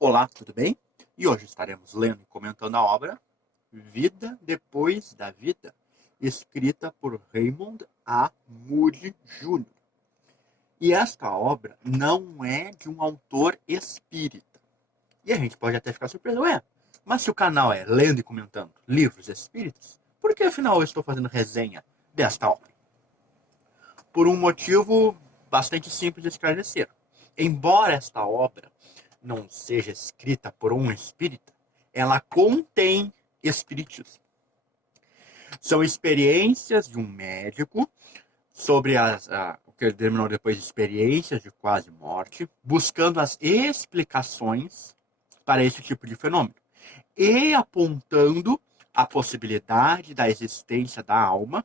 Olá, tudo bem? E hoje estaremos lendo e comentando a obra Vida Depois da Vida, escrita por Raymond A. Moody Jr. E esta obra não é de um autor espírita. E a gente pode até ficar surpreso, mas se o canal é lendo e comentando livros espíritas, por que afinal eu estou fazendo resenha desta obra? Por um motivo bastante simples de esclarecer. Embora esta obra não seja escrita por um espírita, ela contém espiritismo. São experiências de um médico sobre o que ele denominou depois de experiências de quase morte, buscando as explicações para esse tipo de fenômeno e apontando a possibilidade da existência da alma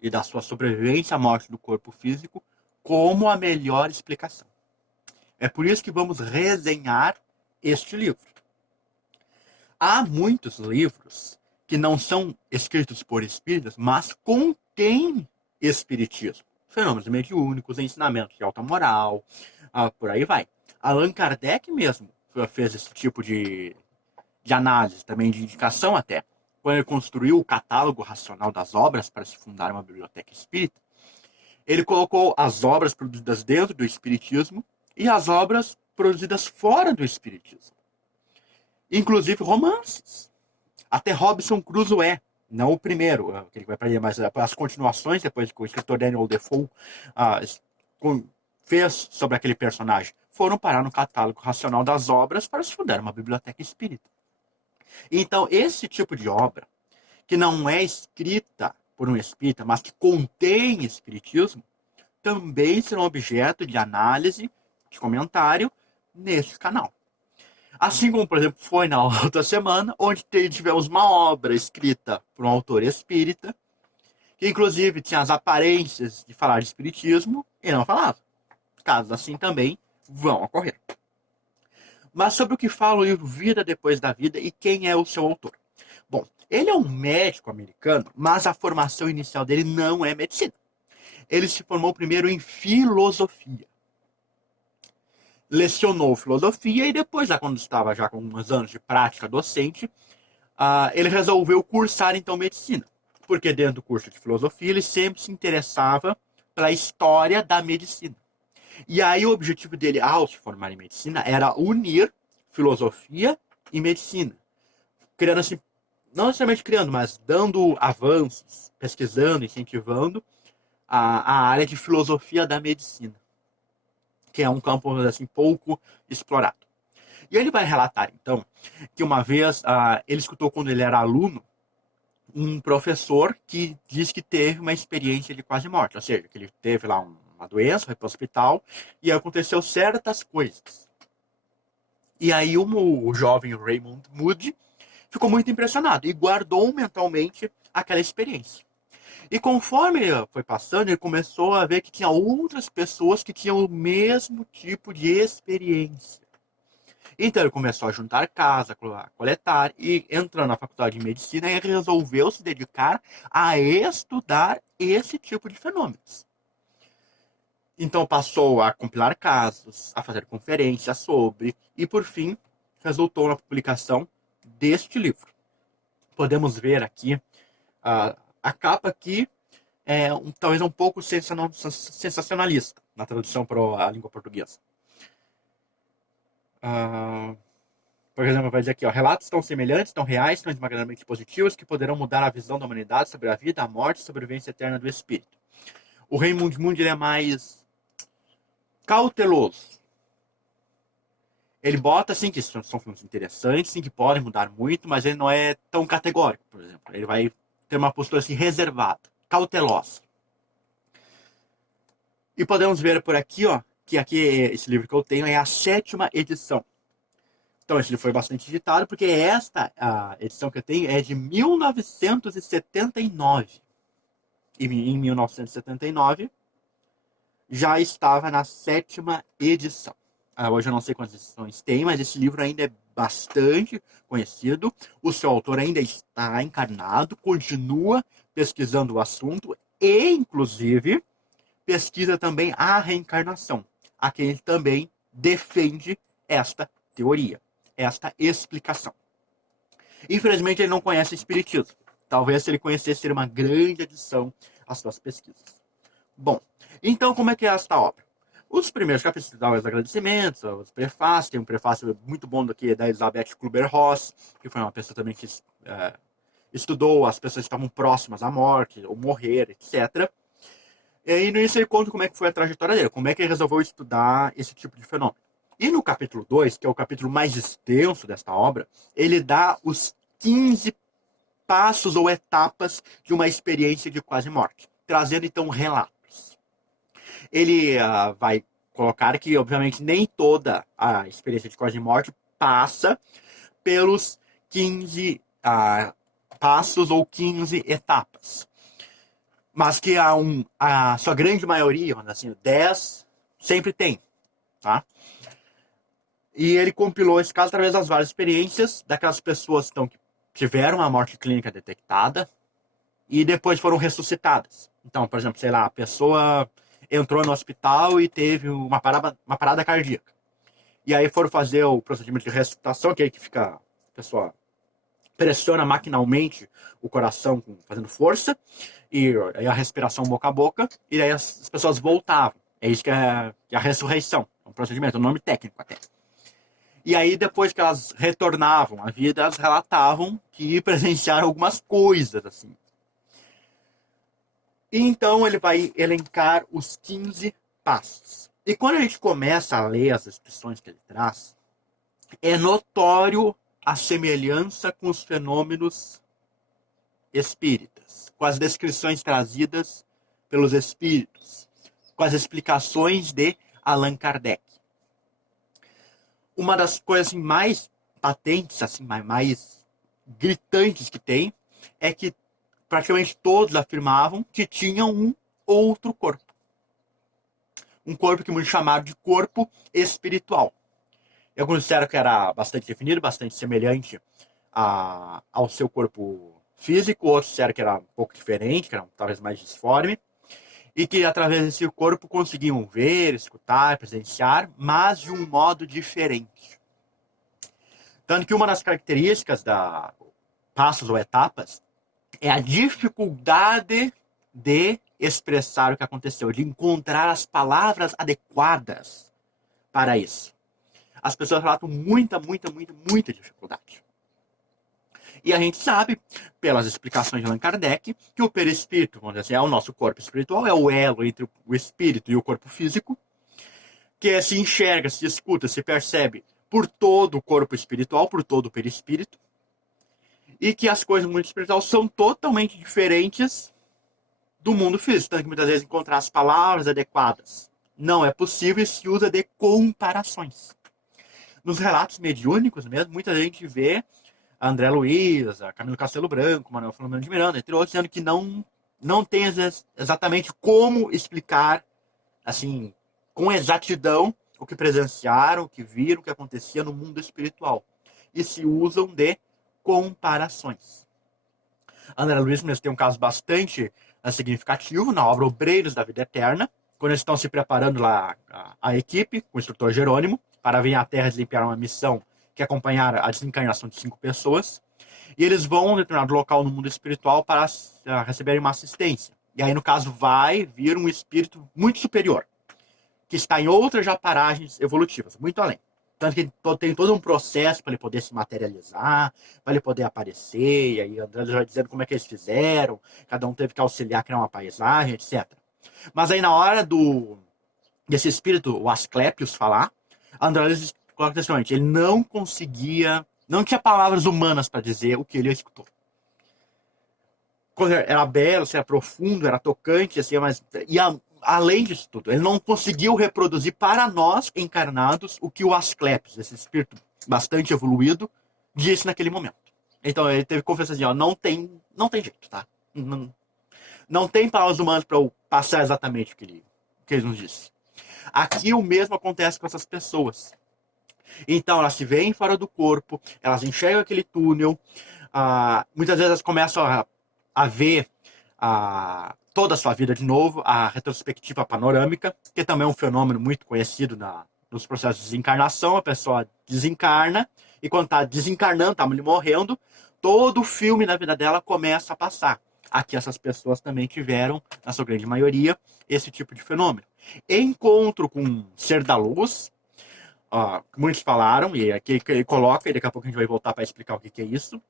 e da sua sobrevivência à morte do corpo físico como a melhor explicação. É por isso que vamos resenhar este livro. Há muitos livros que não são escritos por espíritas, mas contêm espiritismo. Fenômenos mediúnicos, ensinamentos de alta moral, por aí vai. Allan Kardec mesmo fez esse tipo de análise, também de indicação até. Quando ele construiu o catálogo racional das obras para se fundar uma biblioteca espírita, ele colocou as obras produzidas dentro do espiritismo e as obras produzidas fora do espiritismo. Inclusive romances. Até Robinson Crusoe, não o primeiro, que ele vai para mas as continuações depois que o escritor Daniel Defoe fez sobre aquele personagem, foram parar no catálogo racional das obras para se fundar uma biblioteca espírita. Então, esse tipo de obra, que não é escrita por um espírita, mas que contém espiritismo, também serão objeto de análise, de comentário, neste canal. Assim como, por exemplo, foi na outra semana, onde tivemos uma obra escrita por um autor espírita, que inclusive tinha as aparências de falar de espiritismo e não falava. Casos assim também vão ocorrer. Mas sobre o que fala o livro Vida Depois da Vida e quem é o seu autor? Bom, ele é um médico americano, mas a formação inicial dele não é medicina. Ele se formou primeiro em filosofia. Lecionou filosofia e depois, quando estava já com uns anos de prática docente, ele resolveu cursar então medicina. Porque dentro do curso de filosofia ele sempre se interessava pela história da medicina. E aí o objetivo dele, ao se formar em medicina, era unir filosofia e medicina. Criando assim, não necessariamente criando, mas dando avanços, pesquisando, incentivando a área de filosofia da medicina, que é um campo assim pouco explorado. E ele vai relatar, então, que uma vez ele escutou quando ele era aluno um professor que diz que teve uma experiência de quase morte, ou seja, que ele teve lá uma doença, foi para o hospital e aconteceu certas coisas. E aí o jovem Raymond Moody ficou muito impressionado e guardou mentalmente aquela experiência. E conforme ele foi passando, ele começou a ver que tinha outras pessoas que tinham o mesmo tipo de experiência. Então ele começou a juntar casa, a coletar e entrando na faculdade de medicina, ele resolveu se dedicar a estudar esse tipo de fenômenos. Então passou a compilar casos, a fazer conferências sobre, e por fim resultou na publicação deste livro. Podemos ver aqui a capa aqui é talvez um pouco sensacionalista na tradução para a língua portuguesa. Por exemplo, vai dizer aqui, relatos tão semelhantes, tão reais, tão esmagadoramente positivos, que poderão mudar a visão da humanidade sobre a vida, a morte e a sobrevivência eterna do espírito. O Raymond Moody ele é mais cauteloso. Ele bota, assim, que são filmes interessantes, sim, que podem mudar muito, mas ele não é tão categórico, por exemplo. Ele vai ter uma postura, assim, reservada, cautelosa. E podemos ver por aqui, que aqui esse livro que eu tenho é a 7ª edição. Então, esse livro foi bastante editado, porque esta edição que eu tenho é de 1979. E em 1979 já estava na 7ª edição. Hoje eu não sei quantas edições tem, mas esse livro ainda é bastante conhecido. O seu autor ainda está encarnado, continua pesquisando o assunto e, inclusive, pesquisa também a reencarnação, a quem ele também defende esta teoria. esta explicação. Infelizmente, ele não conhece o espiritismo. Talvez, se ele conhecesse, seria uma grande adição às suas pesquisas. Bom, então como é que é esta obra? Os primeiros capítulos dão os agradecimentos, os prefácios. Tem um prefácio muito bom daqui da Elizabeth Kübler-Ross, que foi uma pessoa também que estudou as pessoas que estavam próximas à morte, ou morrer, etc. E aí, no início, ele conta como é que foi a trajetória dele, como é que ele resolveu estudar esse tipo de fenômeno. E no capítulo 2, que é o capítulo mais extenso desta obra, ele dá os 15 passos ou etapas de uma experiência de quase morte, trazendo então relatos. Ele vai colocar que, obviamente, nem toda a experiência de quase morte passa pelos 15 passos ou 15 etapas. Mas que a sua grande maioria, assim, 10, sempre tem. Tá? E ele compilou esse caso através das várias experiências daquelas pessoas que tiveram a morte clínica detectada e depois foram ressuscitadas. Então, por exemplo, sei lá, a pessoa entrou no hospital e teve uma parada cardíaca. E aí foram fazer o procedimento de ressuscitação, que é aí que fica, a pessoa pressiona maquinalmente o coração fazendo força, e aí a respiração boca a boca, e aí as pessoas voltavam. É isso que é a ressurreição. É um procedimento, um nome técnico até. E aí, depois que elas retornavam à vida, elas relatavam que presenciaram algumas coisas, assim. E então ele vai elencar os 15 passos. E quando a gente começa a ler as descrições que ele traz, é notório a semelhança com os fenômenos espíritas, com as descrições trazidas pelos espíritos, com as explicações de Allan Kardec. Uma das coisas assim, mais patentes, assim, mais gritantes que tem, é que praticamente todos afirmavam que tinham um outro corpo. Um corpo que muitos chamaram de corpo espiritual. Alguns disseram que era bastante definido, bastante semelhante ao seu corpo físico, outros disseram que era um pouco diferente, que era talvez mais disforme, e que através desse corpo conseguiam ver, escutar, presenciar, mas de um modo diferente. Tanto que uma das características da passos ou etapas é a dificuldade de expressar o que aconteceu, de encontrar as palavras adequadas para isso. As pessoas relatam muita dificuldade. E a gente sabe, pelas explicações de Allan Kardec, que o perispírito, vamos dizer assim, é o nosso corpo espiritual, é o elo entre o espírito e o corpo físico, que se enxerga, se escuta, se percebe por todo o corpo espiritual, por todo o perispírito, e que as coisas do mundo espiritual são totalmente diferentes do mundo físico, tanto que muitas vezes encontrar as palavras adequadas não é possível e se usa de comparações. Nos relatos mediúnicos mesmo, muita gente vê a André Luiz, a Camilo Castelo Branco, Manuel Filomeno de Miranda, entre outros, dizendo que não tem exatamente como explicar, assim, com exatidão o que presenciaram, o que viram, o que acontecia no mundo espiritual. E se usam de comparações. André Luiz mesmo tem um caso bastante significativo na obra Obreiros da Vida Eterna, quando eles estão se preparando lá, a equipe, com o instrutor Jerônimo, para vir à Terra desempenhar uma missão que acompanhar a desencarnação de 5 pessoas. E eles vão a um determinado local no mundo espiritual para receberem uma assistência. E aí, no caso, vai vir um espírito muito superior, que está em outras já paragens evolutivas, muito além. Tanto que tem todo um processo para ele poder se materializar, para ele poder aparecer, e aí André já dizendo como é que eles fizeram, cada um teve que auxiliar, criar uma paisagem, etc. Mas aí na hora desse espírito, o Asclepios, falar, André coloca textualmente, ele não conseguia, não tinha palavras humanas para dizer o que ele escutou. Era belo, era profundo, era tocante, assim, mas além disso tudo, ele não conseguiu reproduzir para nós encarnados o que o Asclepios, esse espírito bastante evoluído, disse naquele momento. Então ele teve que confessar assim, ó, não tem jeito, tá? Não tem palavras humanas para eu passar exatamente o que ele nos disse. Aqui o mesmo acontece com essas pessoas. Então elas se veem fora do corpo, elas enxergam aquele túnel, muitas vezes elas começam a ver toda a sua vida de novo, a retrospectiva panorâmica, que também é um fenômeno muito conhecido nos processos de desencarnação, a pessoa desencarna, e quando está desencarnando, está morrendo, todo o filme na vida dela começa a passar. Aqui essas pessoas também tiveram, na sua grande maioria, esse tipo de fenômeno. Encontro com um ser da luz, muitos falaram, e aqui ele coloca, e daqui a pouco a gente vai voltar para explicar o que é isso,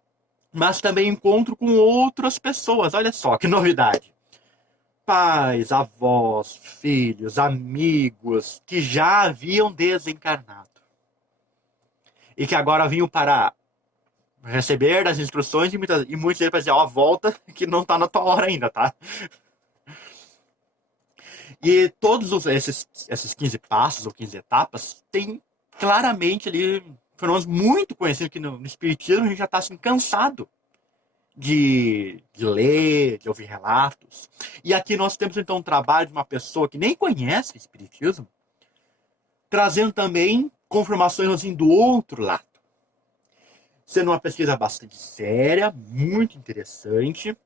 mas também encontro com outras pessoas, olha só que novidade. Pais, avós, filhos, amigos que já haviam desencarnado e que agora vinham para receber das instruções e muitos deles para dizer, volta que não está na tua hora ainda, tá? E todos esses 15 passos ou 15 etapas têm claramente ali fenômenos muito conhecidos que no Espiritismo a gente já está assim, cansado de ler, de ouvir relatos. E aqui nós temos então um trabalho de uma pessoa que nem conhece o Espiritismo, trazendo também confirmações assim, do outro lado. Sendo uma pesquisa bastante séria, muito interessante,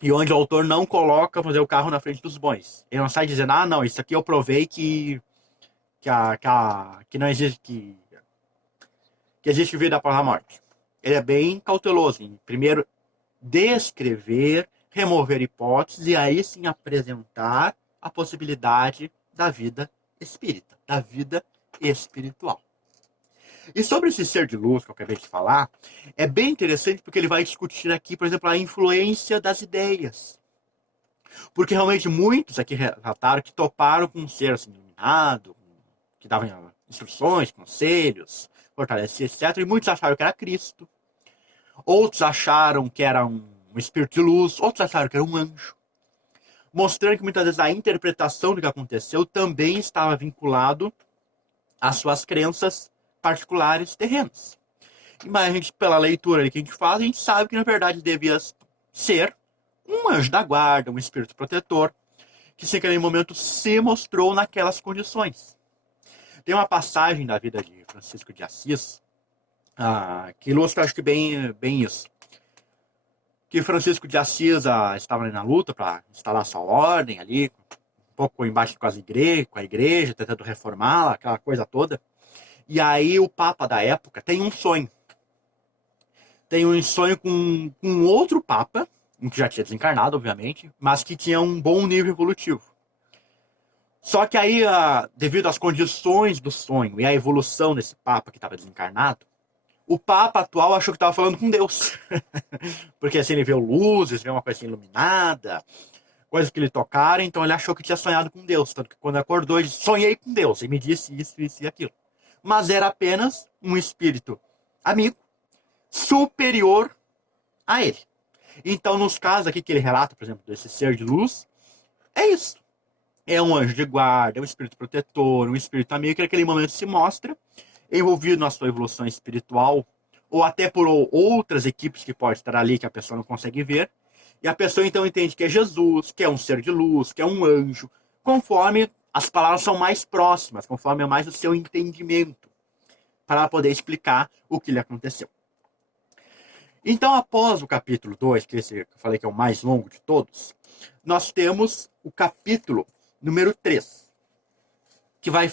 e onde o autor não coloca fazer o carro na frente dos bois. Ele não sai dizendo, não, isso aqui eu provei que não existe, que existe vida após a morte. Ele é bem cauteloso em, primeiro, descrever, remover hipóteses e aí sim apresentar a possibilidade da vida espírita, da vida espiritual. E sobre esse ser de luz que eu acabei de falar, é bem interessante porque ele vai discutir aqui, por exemplo, a influência das ideias. Porque realmente muitos aqui relataram que toparam com um ser assim, iluminado, que dava instruções, conselhos, fortalecia, etc. E muitos acharam que era Cristo. Outros acharam que era um espírito de luz, outros acharam que era um anjo. Mostrando que muitas vezes a interpretação do que aconteceu também estava vinculado às suas crenças particulares terrenas. Mas a gente, pela leitura que a gente faz, a gente sabe que na verdade devia ser um anjo da guarda, um espírito protetor, que naquele momento se mostrou naquelas condições. Tem uma passagem da vida de Francisco de Assis que ilustra, acho que bem isso. Que Francisco de Assis estava ali na luta para instalar sua ordem ali, um pouco embaixo com a igreja, tentando reformá-la, aquela coisa toda. E aí o Papa da época tem um sonho. Tem um sonho com outro Papa, que já tinha desencarnado, obviamente, mas que tinha um bom nível evolutivo. Só que aí, devido às condições do sonho e à evolução desse Papa que estava desencarnado, o Papa atual achou que estava falando com Deus. Porque assim, ele viu luzes, viu uma coisa assim, iluminada, coisas que lhe tocaram, então ele achou que tinha sonhado com Deus. Tanto que quando acordou, ele disse, sonhei com Deus, e me disse isso, isso e aquilo. Mas era apenas um espírito amigo, superior a ele. Então, nos casos aqui que ele relata, por exemplo, desse ser de luz, é isso. É um anjo de guarda, é um espírito protetor, um espírito amigo que naquele momento se mostra envolvido na sua evolução espiritual, ou até por outras equipes que pode estar ali que a pessoa não consegue ver, e a pessoa então entende que é Jesus, que é um ser de luz, que é um anjo, conforme as palavras são mais próximas, conforme é mais o seu entendimento, para poder explicar o que lhe aconteceu. Então, após o capítulo 2, que esse que eu falei que é o mais longo de todos, nós temos o capítulo número 3, que vai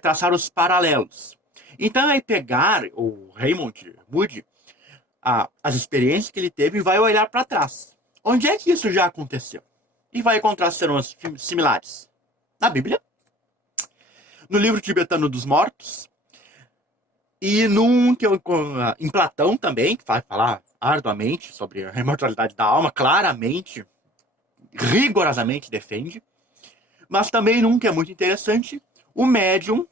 traçar os paralelos. Então, vai pegar o Raymond Moody, as experiências que ele teve, e vai olhar para trás. Onde é que isso já aconteceu? E vai encontrar fenômenos similares na Bíblia, no livro tibetano dos mortos, e em Platão também, que vai falar arduamente sobre a imortalidade da alma, claramente, rigorosamente defende. Mas também num que é muito interessante, o médium,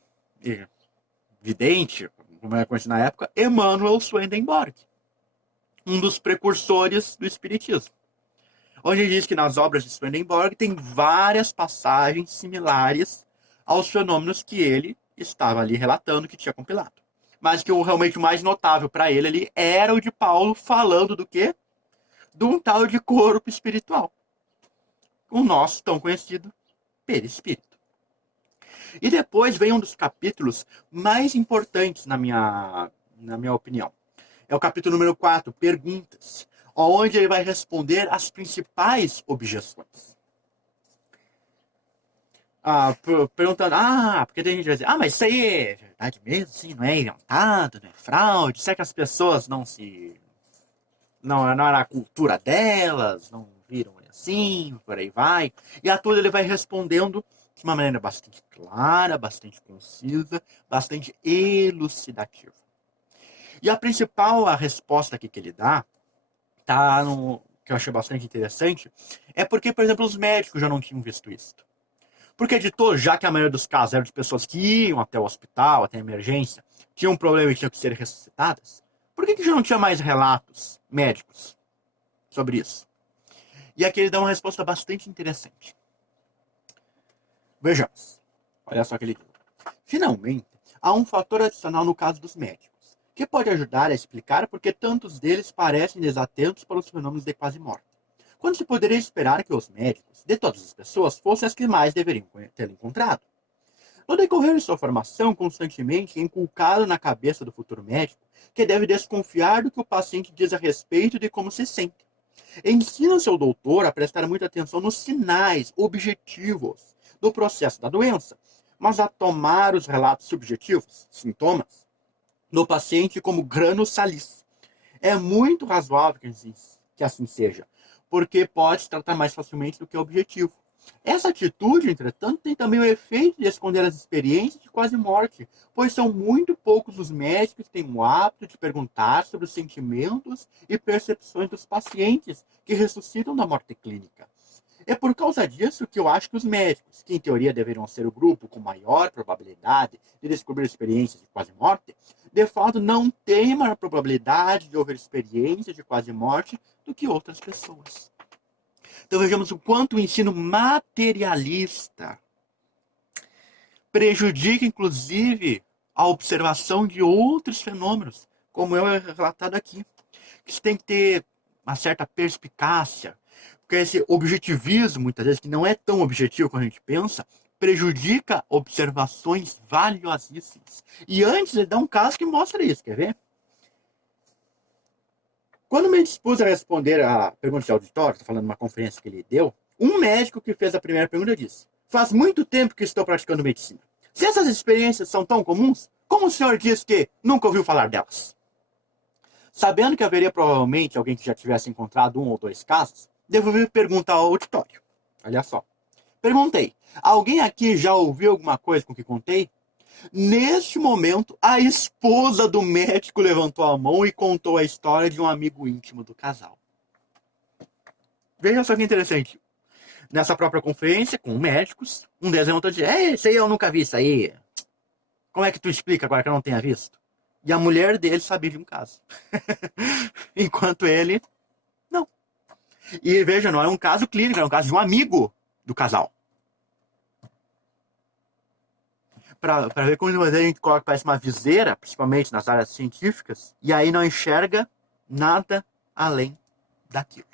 vidente, como era conhecido na época, Emanuel Swedenborg, um dos precursores do espiritismo. Onde ele diz que nas obras de Swedenborg tem várias passagens similares aos fenômenos que ele estava ali relatando, que tinha compilado. Mas que realmente o mais notável para ele ali era o de Paulo falando do quê? De um tal de corpo espiritual. O nosso tão conhecido perispírito. E depois vem um dos capítulos mais importantes na minha opinião. É o capítulo número 4, Perguntas, onde ele vai responder as principais objeções. perguntando, porque tem gente que vai dizer, mas isso aí é verdade mesmo, sim, não é inventado, não é fraude, será que as pessoas não era a cultura delas, não viram assim, por aí vai. E a tudo ele vai respondendo de uma maneira bastante clara, bastante concisa, bastante elucidativa. E a principal resposta aqui que ele dá, tá no que eu achei bastante interessante, é porque, por exemplo, os médicos já não tinham visto isso. Porque de todo, já que a maioria dos casos eram de pessoas que iam até o hospital, até a emergência, tinham um problema e tinham que ser ressuscitadas, por que já não tinha mais relatos médicos sobre isso? E aqui ele dá uma resposta bastante interessante. Vejamos. Olha só que ele diz. Finalmente, há um fator adicional no caso dos médicos, que pode ajudar a explicar por que tantos deles parecem desatentos para os fenômenos de quase morte. Quando se poderia esperar que os médicos, de todas as pessoas, fossem as que mais deveriam ter encontrado. No decorrer de sua formação, constantemente é inculcado na cabeça do futuro médico que deve desconfiar do que o paciente diz a respeito de como se sente. Ensina seu doutor a prestar muita atenção nos sinais objetivos do processo da doença, mas a tomar os relatos subjetivos, sintomas, do paciente como grano salis. É muito razoável que assim seja, porque pode se tratar mais facilmente do que o objetivo. Essa atitude, entretanto, tem também o efeito de esconder as experiências de quase morte, pois são muito poucos os médicos que têm o hábito de perguntar sobre os sentimentos e percepções dos pacientes que ressuscitam da morte clínica. É por causa disso que eu acho que os médicos, que em teoria deveriam ser o grupo com maior probabilidade de descobrir experiências de quase morte, de fato não têm maior probabilidade de ouvir experiências de quase morte do que outras pessoas. Então vejamos o quanto o ensino materialista prejudica, inclusive, a observação de outros fenômenos, como é relatado aqui. Que você tem que ter uma certa perspicácia, porque esse objetivismo, muitas vezes, que não é tão objetivo como a gente pensa, prejudica observações valiosíssimas. E antes ele dá um caso que mostra isso, quer ver? Quando me dispus a responder a pergunta de auditório, estou falando de uma conferência que ele deu, um médico que fez a primeira pergunta disse: faz muito tempo que estou praticando medicina. Se essas experiências são tão comuns, como o senhor diz que nunca ouviu falar delas? Sabendo que haveria provavelmente alguém que já tivesse encontrado um ou dois casos, devolvi pergunta ao auditório. Olha só. Perguntei: alguém aqui já ouviu alguma coisa com o que contei? Neste momento, a esposa do médico levantou a mão e contou a história de um amigo íntimo do casal. Veja só que interessante. Nessa própria conferência, com médicos, um deles levantou e disse: isso aí eu nunca vi isso aí. Como é que tu explica agora que eu não tenha visto? E a mulher dele sabia de um caso. Enquanto ele, não. E veja, não é um caso clínico, é um caso de um amigo do casal. Para ver como a gente coloca, parece uma viseira, principalmente nas áreas científicas, e aí não enxerga nada além daquilo.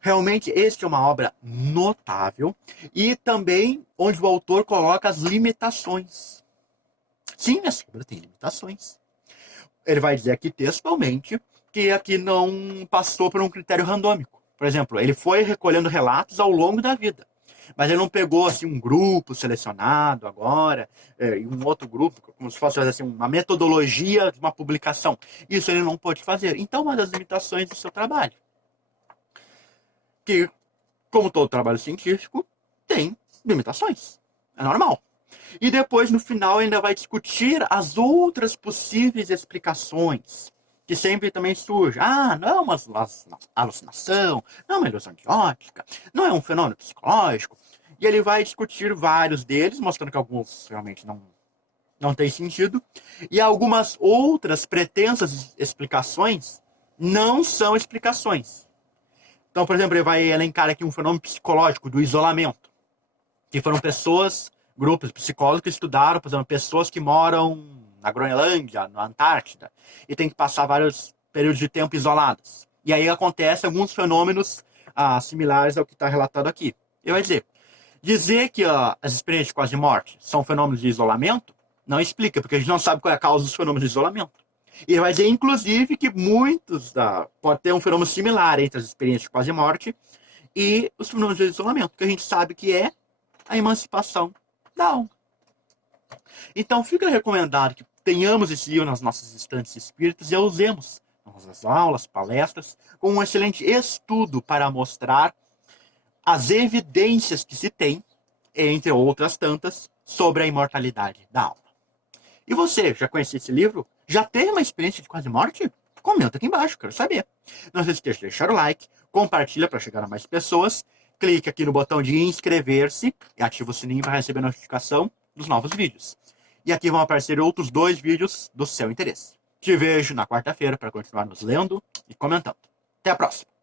Realmente, este é uma obra notável e também onde o autor coloca as limitações. Sim, essa obra tem limitações. Ele vai dizer aqui textualmente que aqui não passou por um critério randômico. Por exemplo, ele foi recolhendo relatos ao longo da vida. Mas ele não pegou assim um grupo selecionado agora e um outro grupo, como se fosse assim, uma metodologia de uma publicação. Isso ele não pôde fazer. Então, uma das limitações do seu trabalho. Que, como todo trabalho científico, tem limitações. É normal. E depois, no final, ainda vai discutir as outras possíveis explicações. Que sempre também surge. Não é uma alucinação, não é uma ilusão de ótica, não é um fenômeno psicológico. E ele vai discutir vários deles, mostrando que alguns realmente não têm sentido. E algumas outras pretensas explicações não são explicações. Então, por exemplo, ele vai elencar aqui um fenômeno psicológico do isolamento. Que foram grupos psicólogos que estudaram, por exemplo, pessoas que moram na Groenlândia, na Antártida, e tem que passar vários períodos de tempo isolados. E aí acontecem alguns fenômenos similares ao que está relatado aqui. Ele vai dizer que as experiências de quase morte são fenômenos de isolamento, não explica, porque a gente não sabe qual é a causa dos fenômenos de isolamento. E ele vai dizer, inclusive, que pode ter um fenômeno similar entre as experiências de quase morte e os fenômenos de isolamento, que a gente sabe que é a emancipação da alma. Então fica recomendado que tenhamos esse livro nas nossas estantes espíritas e a usemos nas nossas aulas, palestras, com um excelente estudo para mostrar as evidências que se tem, entre outras tantas, sobre a imortalidade da alma. E você, já conhecia esse livro? Já teve uma experiência de quase morte? Comenta aqui embaixo, quero saber. Não se esqueça de deixar o like, compartilha para chegar a mais pessoas, clique aqui no botão de inscrever-se e ativa o sininho para receber a notificação dos novos vídeos. E aqui vão aparecer outros 2 vídeos do seu interesse. Te vejo na quarta-feira para continuarmos lendo e comentando. Até a próxima!